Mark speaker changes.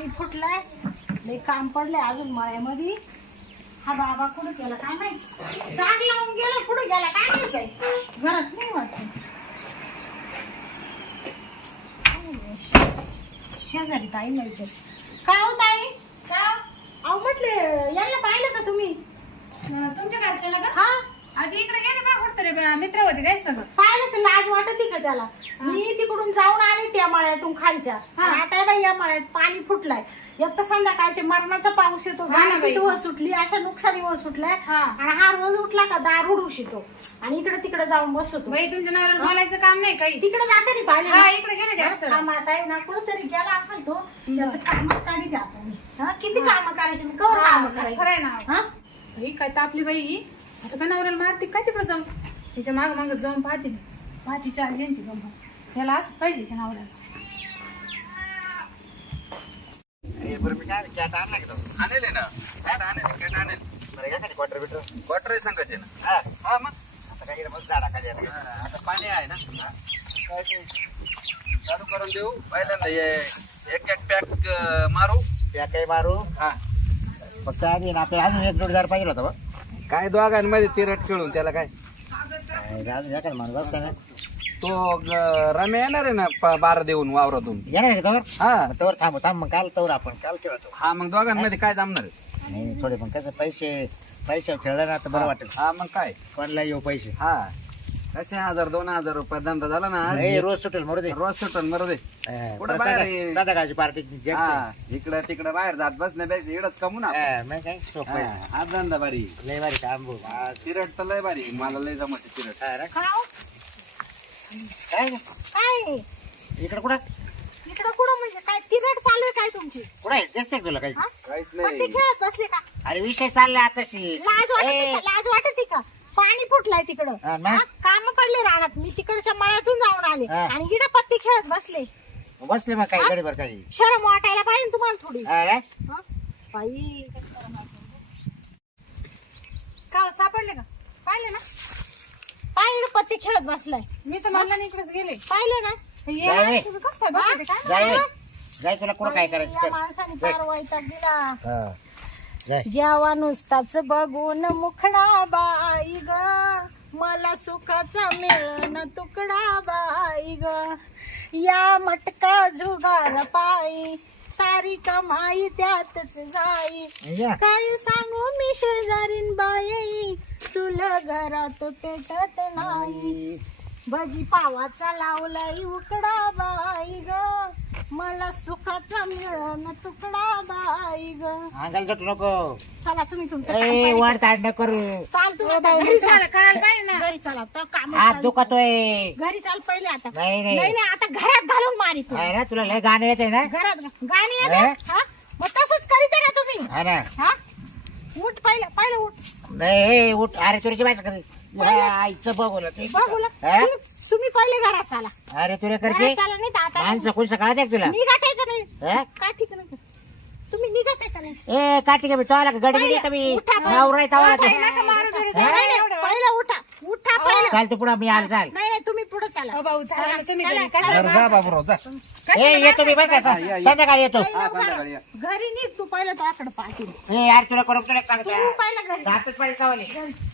Speaker 1: पाणी फुटलंय, लय काम पडलंय अजून मळ्यामध्ये. हा बाबा कुठं गेला काय माहिती, जाग लावून गेला कुठं गेला काय माहिती, काय घरात नाही वाटत. शेजारी ताई नाही काय हो ताई,
Speaker 2: का
Speaker 1: अहो म्हटले यायला पाहिलं का तुम्ही?
Speaker 2: तुमच्या घरच्याला का?
Speaker 1: हा
Speaker 2: आधी इकडे गेले बा कुठतरी मित्र होते काय सगळं.
Speaker 1: पाहिलं तर लाज वाटते का त्याला? मी तिकडून जाऊन आले त्या मळ्यातून खालच्या, आणि आता बाई या मळ्यात पाणी फुटलाय. एक तर संध्याकाळचे मरणाचा पाऊस येतो, गारपीट सुटली, अशा नुकसानी सुटलाय. आणि हा रोज उठला का दार उडूस येतो आणि इकडे तिकडे जाऊन बसतो.
Speaker 2: बाई तुमच्या नवऱ्याला बोलायचं काम नाही काही.
Speaker 1: तिकडे जाते नाही पाहिजे.
Speaker 2: हा इकडे गेले ते
Speaker 1: माता आहे ना कुठंतरी गेला असेल तो, त्याचं कामच काढी द्या मी. किती काम करायचे मी, कवर काम करायचे.
Speaker 2: खरंय ना.
Speaker 1: हा
Speaker 2: बाई काय तापली बाई, आता का नवऱ्याला मारते काय तिकडे जाऊन, तिच्या माग माग जाऊन पाहते मी, पाहतीच्या आजींची गंमत. त्याला असंच पाहिजे तिच्या नवऱ्याला.
Speaker 3: आणले ना कॅट आणले कॅट आणले क्वार्टर सांगायचे ना. हा मग आता पाणी आहे ना, काय ते चालू करून देऊ. पहिल्यांदा एक एक पॅक मारू.
Speaker 4: काही मारू.
Speaker 3: हा
Speaker 4: फक्त आधी ना आपल्याला अजून एक जोडदार पाहिजे होता बघ.
Speaker 3: काय दोघांमध्ये तिरट खेळून त्याला काय
Speaker 4: एखादा माणूस असता ना
Speaker 3: तो रम्या येणार आहे ना 12 देऊन वावरातून.
Speaker 4: येणार का तवर?
Speaker 3: हा
Speaker 4: तवर थांबू थांब मग काल तवर आपण काल खेळतो.
Speaker 3: हा मग दोघांमध्ये काय जमणार आहे?
Speaker 4: नाही थोडे पण कसं पैसे खेळलं ना तर बरं वाटेल.
Speaker 3: हा मग काय
Speaker 4: कोणला येऊ पैसे.
Speaker 3: हा कसे 1000-2000 रुपये धंदा झाला ना.
Speaker 4: नाही रोज सुटेल मरू दे.
Speaker 3: रोज सुटन मरू दे. कुठं बाहेर आहे?
Speaker 4: संध्याकाळची पार्टी
Speaker 3: इकडं तिकडं बाहेर जात बसण्यापेक्षा इकडंच कमू ना.
Speaker 4: काय सोपं आहे.
Speaker 3: हा धंदा भारी.
Speaker 4: लय भारी काम भाऊ.
Speaker 3: तिरट तर लय भारी, मला लय जमत तिरट.
Speaker 1: खाऊ
Speaker 4: काय
Speaker 1: काय
Speaker 4: इकडं कुठं
Speaker 1: इकडं कुठं म्हणजे काय तिरट चालू आहे काय तुमची?
Speaker 4: कुठं आहे दिसतंय का तुला काही?
Speaker 1: हा?
Speaker 3: काहीच
Speaker 1: पण ते
Speaker 3: नाही.
Speaker 1: खेळत बसले का?
Speaker 4: अरे विषय चाललाय आताशी.
Speaker 1: लाज वाटते का? लाज वाटते का? पाणी फुटलाय तिकडं,
Speaker 4: हा ना?
Speaker 1: काम पडले रानात, मी तिकडच्या मळ्यातून जाऊन आले
Speaker 4: हा.
Speaker 1: आणि इकडे पत्ती खेळत बसले.
Speaker 4: बसले मग काही गडी भर काही.
Speaker 1: शरम वाटायला पाहिजे ना तुम्हाला थोडी.
Speaker 4: अरे
Speaker 1: हा? बाई
Speaker 2: का सापडले का? पाहिले ना,
Speaker 1: पाहिलं पत्ती खेळत बसलाय.
Speaker 2: मी तर म्हणलं नाही इकडेच गेले.
Speaker 1: पाहिलं ना?
Speaker 2: हे
Speaker 4: जाय.
Speaker 2: तुझं कसं काय बसले काय
Speaker 4: जाय जाय तुला कुठं काय करायचं
Speaker 1: या
Speaker 4: कर.
Speaker 1: माणसाने फार वैताग दिला.
Speaker 4: हा. जाय.
Speaker 1: यावा नुसताच बघून मुखडा बाई ग, मला सुखाचा मिळन तुकडा बाई ग. या मटका जुगार पायी सारी कमाई त्यातच जाई.
Speaker 4: या.
Speaker 1: काय सांगू मी शेजारीन बाई, चुल घरात पेटत नाही. भजी पावाचा लावलाय उकडा बाई ग, मला सुखाचा मिळन तुकडा बाई ग.
Speaker 4: अंगाला जटू नको.
Speaker 1: चला तुम्ही तुमचं काम
Speaker 4: ए
Speaker 1: पाहिलं.
Speaker 4: वाढ ताड न करू.
Speaker 1: चाल तू आता
Speaker 2: भाऊ,
Speaker 1: घरी
Speaker 2: तुम्हाला
Speaker 1: चाल.
Speaker 2: कळायला पाहिजे ना.
Speaker 1: घरी चला तो काम
Speaker 4: हात दुखतोय.
Speaker 1: घरी चाल पहिले आता.
Speaker 4: नाही, नाही.
Speaker 1: नाही आता घरात घालून मारी तू.
Speaker 4: काय ना तुला लय गाणं येते ना.
Speaker 1: घरात गाणी येते हा? मग तसंच करीत ना तुम्ही.
Speaker 4: हा ना.
Speaker 1: हा उठ पहिलं उठ.
Speaker 4: नाही हे उठ. अरे तुला भाषा कर. आईचं बघूला
Speaker 1: बघूला
Speaker 4: हा?
Speaker 1: तुम्ही पहिले घरात चाला.
Speaker 4: अरे तुला करते
Speaker 1: घरात चाला नाही तर आता
Speaker 4: माणसं कोण सकाळ दे तुला.
Speaker 1: निघत आहे का नाही?
Speaker 4: हा?
Speaker 1: का ठीक नाही तुम्ही निघत आहे का नाही?
Speaker 4: ए काठी का मी तो आला का गडी बिडी का मी
Speaker 1: उठा पहिले.
Speaker 4: नवरा येता वाला ते.
Speaker 2: नका मारू बिरू.
Speaker 4: हा?
Speaker 1: नाही, नाही, पहिलं उठा पहिलं.
Speaker 4: चाल तू पुढं मी आलो चाल.
Speaker 1: नाही नाही तुम्ही पुढे चला.
Speaker 2: हो भाऊ चला ना, तुम्ही
Speaker 1: चला,
Speaker 2: घरी.
Speaker 1: चला.
Speaker 2: कशाला
Speaker 3: बरं, जा बाबूराव जा.
Speaker 4: ए येतो मी बघ
Speaker 3: या, या.
Speaker 4: संध्याकाळी येतो.
Speaker 3: हा संध्याकाळी या.
Speaker 1: घरी निघ तू पहिलं तो आकडे पाठी.
Speaker 4: ए यार तुला करून तुला
Speaker 1: तू
Speaker 4: सांगतो
Speaker 1: पहिलं घरी
Speaker 4: जातच पाहिजे का वाले.